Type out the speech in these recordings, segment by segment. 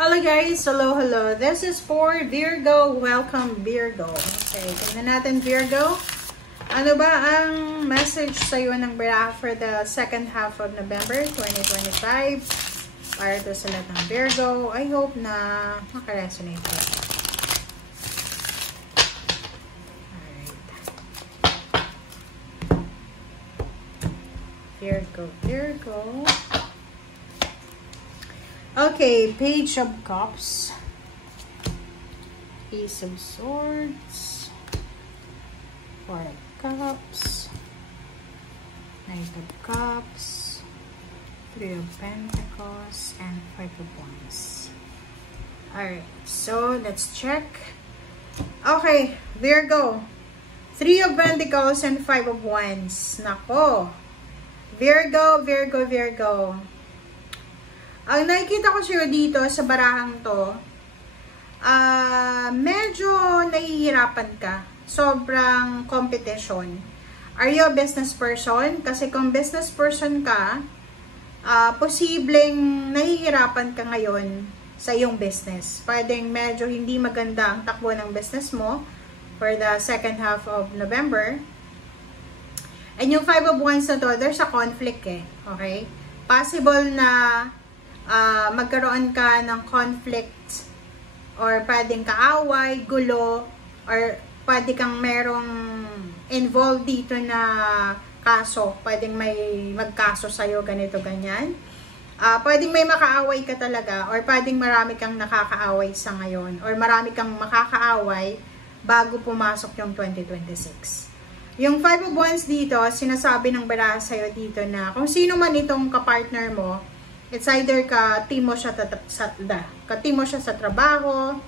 Hello guys! Hello, hello. This is for Virgo. Welcome Virgo. Okay, tingnan natin Virgo. Ano ba ang message sa'yo ng Baraha for the second half of November 2025? Para to sa lahat ng Virgo. I hope na makaresonate ko. Alright. Virgo. Okay, Page of Cups, Ace of Swords, Four of Cups, Knight of Cups, Three of Pentacles, and Five of Wands. Alright, so let's check. Okay, Virgo, Three of Pentacles and Five of Wands. Nako, Virgo. Ang nakikita ko sa'yo dito sa barahang to, medyo nahihirapan ka. Sobrang competition. Are you a business person? Kasi kung business person ka, posibleng nahihirapan ka ngayon sa iyong business. Pwedeng medyo hindi maganda ang takbo ng business mo for the second half of November. And yung Five of Wands na to, there's a conflict eh. Okay? Possible na magkaroon ka ng conflict or pwedeng kaaway, gulo, or pwede kang merong involved dito na kaso. Pwedeng may magkaso sa'yo, ganito, ganyan. Pwedeng may makaaway ka talaga or pwedeng marami kang nakakaaway sa ngayon or marami kang makakaaway bago pumasok yung 2026. Yung Five of Wands dito, sinasabi ng baraha sa'yo dito na kung sino man itong kapartner mo, it's either ka-team mo siya sa trabaho,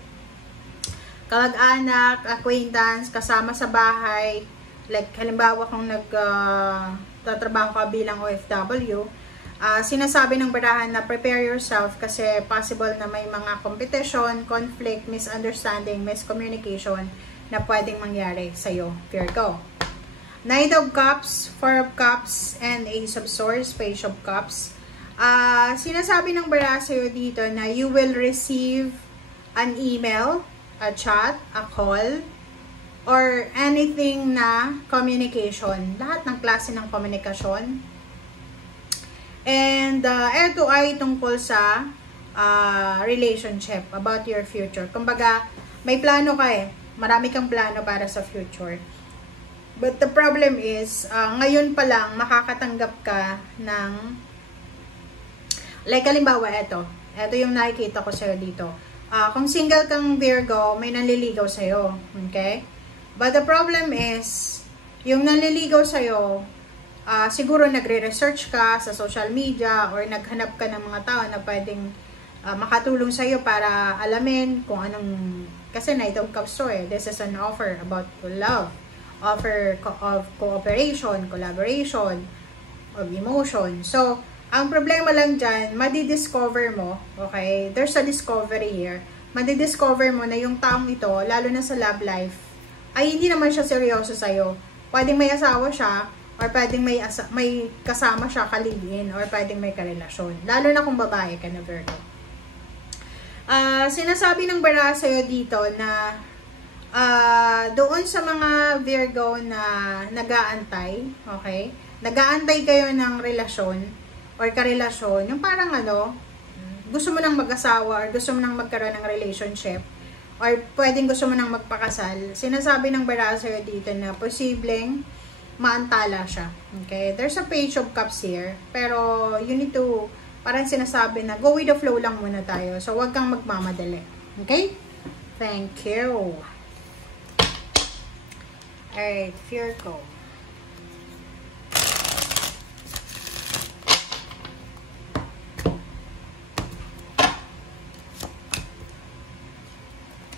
kalag-anak, acquaintance, kasama sa bahay. Like, halimbawa kung nagtatrabaho ka bilang OFW, sinasabi ng barahan na prepare yourself kasi possible na may mga competition, conflict, misunderstanding, miscommunication na pwedeng mangyari sa'yo, Virgo. Knight of Cups, Four of Cups, and Ace of Swords, Page of Cups. Sinasabi ng baraha sa'yo dito na you will receive an email, a chat, a call, or anything na communication. Lahat ng klase ng komunikasyon. And ito ay tungkol sa relationship, about your future. Kumbaga, may plano ka eh. Marami kang plano para sa future. But the problem is, ngayon pa lang makakatanggap ka ng like, halimbawa, ito yung nakikita ko sa'yo dito. Kung single kang Virgo, may nanliligaw sa'yo. Okay? But the problem is, yung nanliligaw sa'yo, siguro nagre-research ka sa social media or naghanap ka ng mga tao na pwedeng makatulong sa'yo para alamin kung anong, kasi Knight of Cups to eh. This is an offer about love. Offer of cooperation, collaboration, of emotion. So, ang problema lang dyan, madidiscover mo, okay, there's a discovery here, madidiscover mo na yung taong ito, lalo na sa love life, ay hindi naman siya seryoso sa'yo. Pwedeng may asawa siya, or pwedeng may kasama siya kalibin, or pwedeng may karelasyon. Lalo na kung babae ka na Virgo. Sinasabi ng baraha sa'yo dito na doon sa mga Virgo na nag-aantay, okay, nag-aantay kayo ng relasyon, or karelasyon, yung parang gusto mo nang mag-asawa or gusto mo nang magkaroon ng relationship or pwedeng gusto mo nang magpakasal, sinasabi ng baraha sa'yo dito na posibleng maantala siya. Okay? There's a Page of Cups here, pero you need to, parang sinasabi na go with the flow lang muna tayo. So, wag kang magmamadali. Okay? Thank you. Alright, Virgo.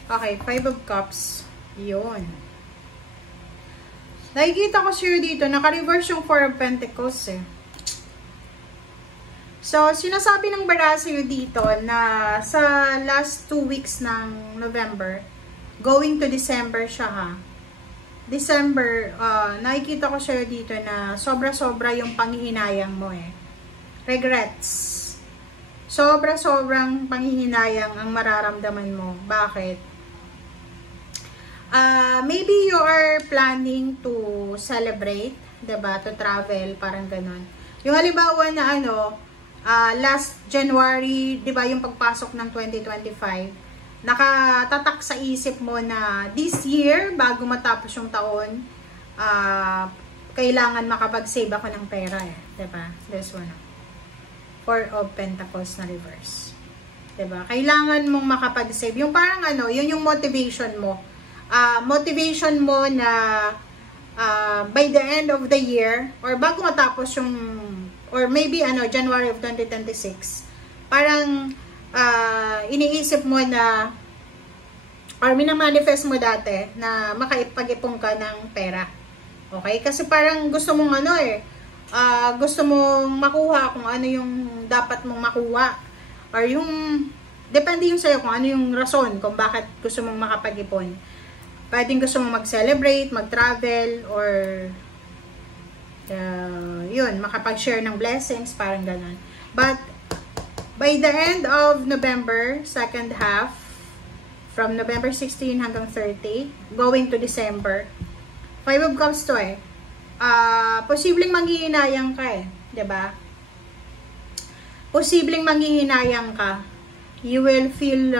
Okay, Five of Cups. Yun. Nakikita ko sa'yo dito, naka-reverse yung Four of Pentacles eh. So, sinasabi ng baraha sa'yo dito na sa last 2 weeks ng November, going to December siya ha. December, nakikita ko sa'yo dito na sobra-sobra yung panghihinayang mo eh. Regrets. Sobrang panghihinayang ang mararamdaman mo. Bakit? Maybe you are planning to celebrate, diba? To travel, parang ganun. Yung halimbawa na last January, diba, yung pagpasok ng 2025, nakatatak sa isip mo na this year, bago matapos yung taon, kailangan makapag-save ako ng pera eh. Diba? This one. Four of Pentacles na reverse. Diba? Kailangan mong makapag-save. Yung parang yun yung motivation mo. Motivation mo na by the end of the year, or bago matapos yung, or maybe January of 2026, parang iniisip mo na, or minamanifest mo dati na makaipag-ipon ka ng pera. Okay? Kasi parang gusto mong gusto mong makuha kung ano yung dapat mong makuha. Or yung, depende yung sa'yo kung ano yung rason kung bakit gusto mong makapag-ipon. Pwedeng gusto mong mag-celebrate, mag-travel, or yun, makapag-share ng blessings, parang ganun. But, by the end of November, second half, from November 16 hanggang 30, going to December, 5 of Cups to posibleng manghihinayang ka diba? Posibleng manghihinayang ka. You will feel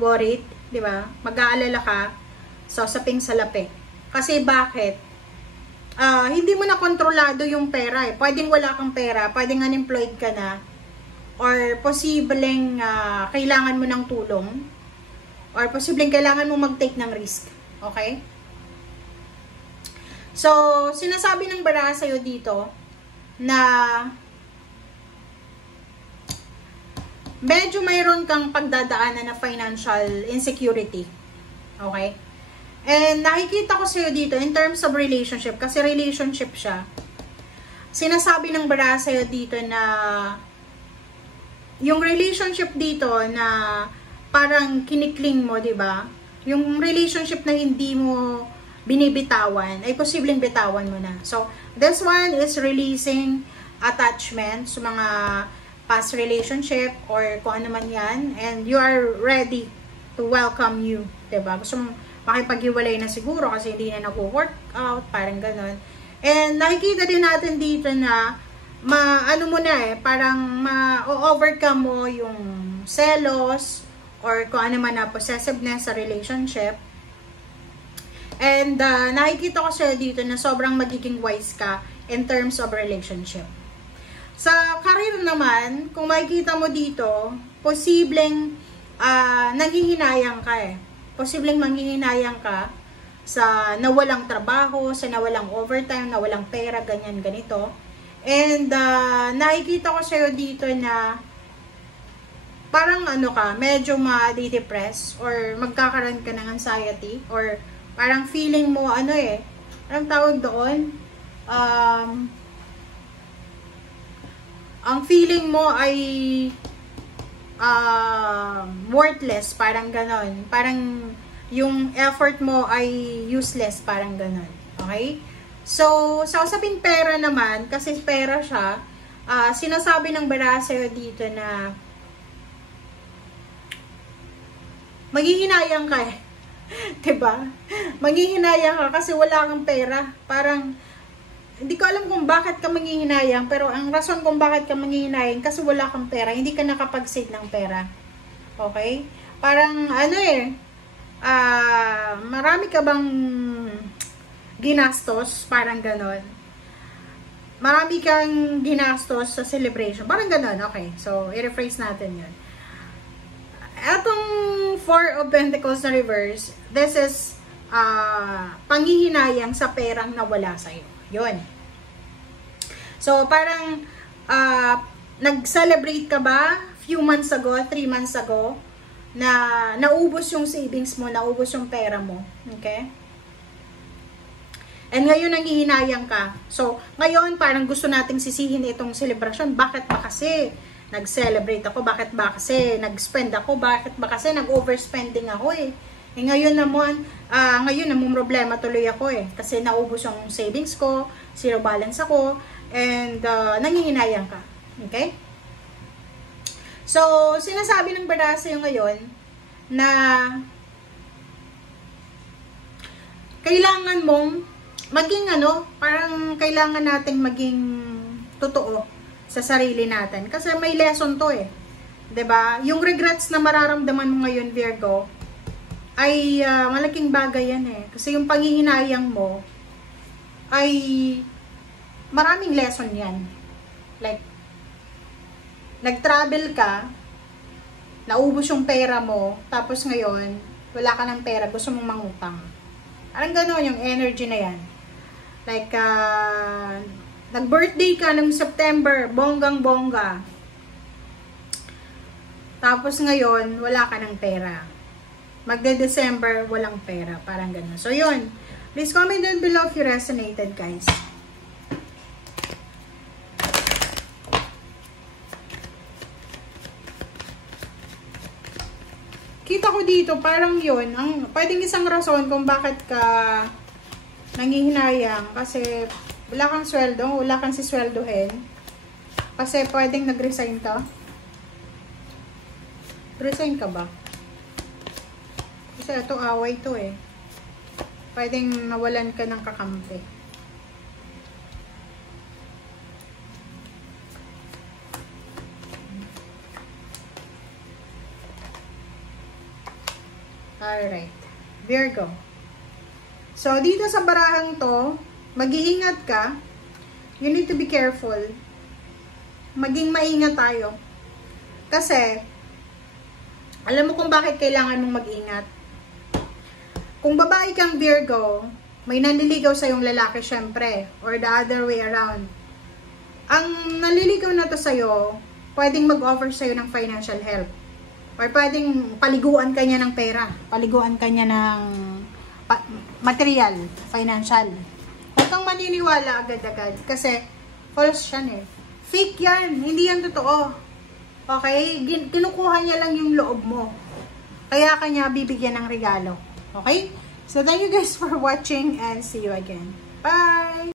worried, diba? Mag-aalala ka, sasaping salapi. Kasi bakit? Hindi mo na kontrolado yung pera Pwedeng wala kang pera, pwedeng unemployed ka na, or posibleng kailangan mo ng tulong, or posibleng kailangan mo mag-take ng risk. Okay? So, sinasabi ng baraha sa'yo dito na medyo mayroon kang pagdadaanan na financial insecurity. Okay? And nakikita ko sa'yo dito in terms of relationship, kasi relationship siya. Sinasabi ng baraha sa'yo dito na yung relationship dito na parang kinikling mo, diba? Yung relationship na hindi mo binibitawan, ay posibleng bitawan mo na. So, this one is releasing attachment sa mga past relationship or kung ano man yan, and you are ready to welcome you, diba? Gusto mong makipag-iwalay na siguro kasi hindi na nag-work out, parang ganon. And nakikita din natin dito na parang ma-overcome mo yung selos or kung ano man na possessiveness sa relationship. And nakikita ko siya dito na sobrang magiging wise ka in terms of relationship. Sa career naman, kung makikita mo dito, posibleng nanghihinayang ka Posibleng manghihinayang ka sa nawalang trabaho, sa nawalang overtime, nawalang pera, ganyan, ganito. And nakikita ko sa'yo dito na parang medyo ma-depress or magkakaroon ka ng anxiety or parang feeling mo, anong tawag doon? Ang feeling mo ay worthless, parang ganon. Parang yung effort mo ay useless, parang ganon. Okay? So, sa usaping pera naman, kasi pera siya, sinasabi ng baraha sa'yo dito na maghihinayang ka diba? Manghihinayang ka kasi wala kang pera. Parang, hindi ko alam kung bakit ka manghihinayang, pero ang rason kung bakit ka manghihinayang, kasi wala kang pera, hindi ka nakapag-save ng pera. Okay? Parang, marami ka bang ginastos? Parang ganon. Marami kang ginastos sa celebration. Parang ganon. Okay. So, i-rephrase natin yun. Etong Four of Pentacles na reverse, this is panghihinayang sa perang nawala sa'yo. Yun. So, parang nag-celebrate ka ba few months ago, 3 months ago, na naubos yung savings mo, naubos yung pera mo. Okay? And ngayon, nanghihinayang ka. So, ngayon, parang gusto nating sisihin itong celebration. Bakit ba kasi nag-celebrate ako? Bakit ba kasi nag-spend ako? Bakit ba kasi nag-overspending ako ngayon naman, namang problema tuloy ako kasi naubos yung savings ko, zero balance ako, and nanghihinayang ka. Okay? So, sinasabi ng bada sa'yo ngayon na kailangan mong maging parang kailangan nating maging totoo sa sarili natin. Kasi may lesson to eh. 'Di ba? Yung regrets na mararamdaman mo ngayon, Virgo, ay malaking bagay yan eh. Kasi yung panghihinayang mo ay maraming lesson yan. Like, nag-travel ka, naubos yung pera mo, tapos ngayon, wala ka ng pera, gusto mong mangutang. Parang gano'n yung energy na yan. Like, nag-birthday ka ng September, bonggang-bongga. Tapos ngayon, wala ka ng pera. Magde-December, walang pera. Parang gano'n. So, yun. Please comment down below if you resonated, guys. Kita ko dito, parang yun, pwedeng isang rason kung bakit ka nangihinayang. Kasi wala kang sweldo, wala kang sisweldohin. Kasi pwedeng nag-resign ka. Resign ka ba? Kasi ito away to eh. Pwedeng nawalan ka ng kakampi. Alright. Virgo. So, dito sa barahang to, mag-iingat ka. You need to be careful. Maging maingat tayo. Kasi, alam mo kung bakit kailangan mong mag-ingat. Kung babae kang Virgo, may nanliligaw sa yung lalaki syempre, or the other way around. Ang nanliligaw na to sa'yo, pwedeng mag-offer sa'yo ng financial help. Or pwedeng paliguan ka niya ng pera. Paliguan ka niya ng material, financial. Huwag kang maniniwala agad-agad. Kasi, false yan eh. Fake yan. Hindi yan totoo. Okay? Kinukuha niya lang yung loob mo. Kaya kanya bibigyan ng regalo. Okay? So, thank you guys for watching and see you again. Bye!